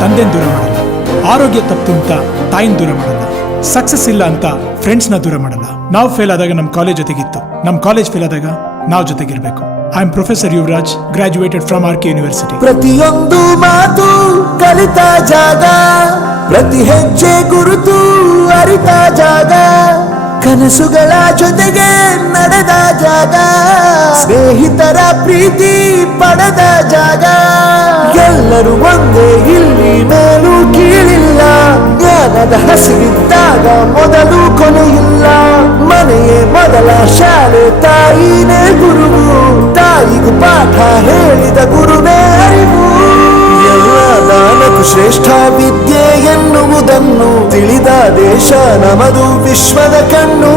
ತಂದೆನ ದೂರ ಮಾಡಲ್ಲ. ಆರೋಗ್ಯ ತಪ್ಪು ಅಂತ ತಾಯಿನ ದೂರ ಮಾಡಲ್ಲ. ಸಕ್ಸಸ್ ಇಲ್ಲ ಅಂತ ಫ್ರೆಂಡ್ಸ್ನ ದೂರ ಮಾಡಲ್ಲ. ನಾವು ಫೇಲ್ ಆದಾಗ ನಮ್ಮ ಕಾಲೇಜ್ ಜೊತೆಗಿತ್ತು, ನಮ್ಮ ಕಾಲೇಜ್ ಫೇಲ್ ಆದಾಗ ನಾವು ಜೊತೆಗಿರ್ಬೇಕು. I am professor Yuvraj, graduated from RK university. ಪ್ರತಿಯೊಂದು ಮಾತು ಕಲಿತ ಜಾಗ, ಪ್ರತಿ ಹೆಜ್ಜೆ ಗುರುತು ಅರಿತ ಜಾಗ, ಕನಸುಗಳ ಜೊತೆಗೆ ನಡೆದ ಜಾಗ, ಸ್ನೇಹಿತರ ಪ್ರೀತಿ ಪಡೆದ ಜಾಗ. ಎಲ್ಲರೂ ಒಂದೇ, ಇಲ್ಲಿ ಮೇಲೂ ಕೀಳಿಲ್ಲ. ಜ್ಞಾನದ ಹಸಿವಿದ್ದಾಗ ಮೊದಲು ಕೊನೆಯಿಲ್ಲ. ಮನೆಯೇ ಮೊದಲ ಶಾಲೆ, ತಾಯಿನೇ ಗುರುವು. ತಾಯಿಗೂ ಪಾಠ ಹೇಳಿದ ಗುರುವೇ ಅರಿವು. ಎಲ್ಲ ದಾನಕ್ಕೂ ಶ್ರೇಷ್ಠ ವಿದ್ಯೆ ಎನ್ನುವುದನ್ನು ತಿಳಿದ ದೇಶ ನಮದು, ವಿಶ್ವದ ಕಣ್ಣು.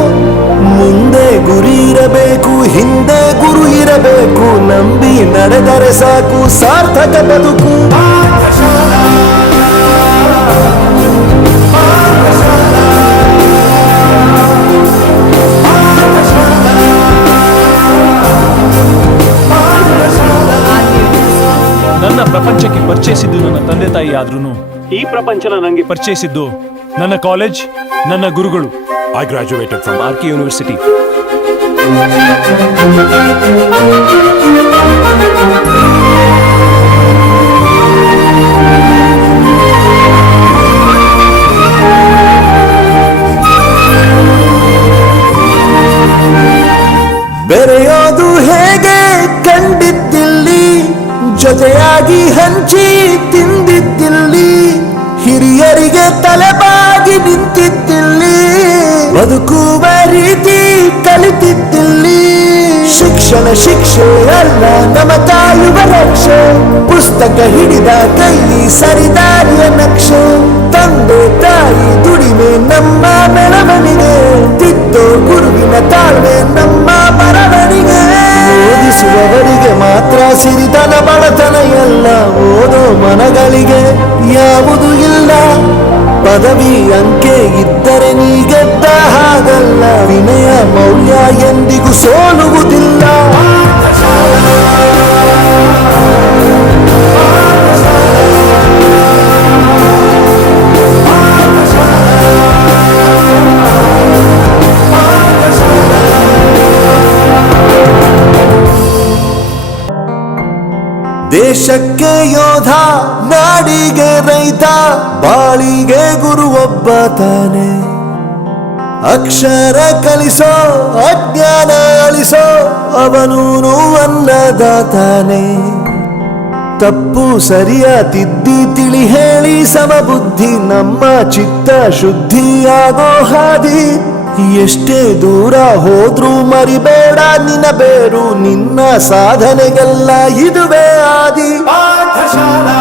ಮುಂದೆ ಗುರಿ ಇರಬೇಕು, ಹಿಂದೆ ಗುರು ಇರಬೇಕು. ನಂಬಿ ನಡೆದರೆ ಸಾಕು, ಸಾರ್ಥಕ ಬದುಕು. ನನ್ನ ಪ್ರಪಂಚಕ್ಕೆ ಪರಿಚಯಿಸಿದ್ದು ನನ್ನ ತಂದೆ ತಾಯಿ ಆದ್ರೂ ಈ ಪ್ರಪಂಚನ ನನಗೆ ಪರಿಚಯಿಸಿದ್ದು ನನ್ನ ಕಾಲೇಜ್, ನನ್ನ ಗುರುಗಳು. I graduated from RK university. ಬೆರೆಯೋದು ಹೇಗೆ ಕಂಡಿದ್ದಿಲ್ಲಿ, ಜೊತೆಯಾಗಿ ಹಂಚಿ ತಿಂದಿದ್ದಿಲ್ಲಿ, ಹಿರಿಯರಿಗೆ ತಲೆಬಾಗಿ ನಿಂತಿದ್ದಿಲ್ಲಿ, ಬದುಕುವ ರೀತಿ ಕಲಿತಿದ್ದಿಲ್ಲಿ. ಶಿಕ್ಷಣ ಶಿಕ್ಷೆ ಅಲ್ಲ, ನಮ ಕಾಯುವ ರಕ್ಷೆ. ಪುಸ್ತಕ ಹಿಡಿದ ಕೈ ಸರಿದಾರಿಯ ನಕ್ಷೆ. ತಂದೆ ತಾಯಿ ದುಡಿಮೆ ನಮ್ಮ ಬೆಳವಣಿಗೆ, ತಿದ್ದೋ ಗುರುವಿನ ತಾಳ್ಮೆ ನಮ್ಮ ಬರವಣಿಗೆ. ಓದಿಸುವವರಿಗೆ ಮಾತ್ರ ಸಿರಿತನ ಬಡತನ ಎಲ್ಲ, ಓದೋ ಮನಗಳಿಗೆ ಯಾವುದು ಇಲ್ಲ. ಪದವಿ ಅಂಕೆ ಇದ್ದರೆ ನೀ ಗೆದ್ದ ಹಾಗಲ್ಲ, ವಿನಯ ಮೌಲ್ಯ ಎಂದಿಗೂ ಸೋಲುವುದಿಲ್ಲ. ದೇಶಕ್ಕೆ ಯೋಧ, ನಾಡಿಗೆ ರೈತ, ಬಾಳಿಗೆ ಗುರು ಒಬ್ಬ ತಾನೆ. ಅಕ್ಷರ ಕಲಿಸೋ, ಅಜ್ಞಾನ ಅಳಿಸೋ, ಅವನೂನು ಅನ್ನದಾತಾನೆ. ತಪ್ಪು ಸರಿಯ ತಿದ್ದಿ ತಿಳಿ ಹೇಳಿ ಸಮಬುದ್ಧಿ, ನಮ್ಮ ಚಿತ್ತ ಶುದ್ಧಿಯಾಗೋ ಹಾದಿ. ಎಷ್ಟೇ ದೂರ ಹೋದ್ರೂ ಮರಿಬೇಡ ನಿನ್ನ ಬೇರು, ನಿನ್ನ ಸಾಧನೆಗೆಲ್ಲ ಇದುವೇ ಆದಿ. ಪಾಠಶಾಲಾ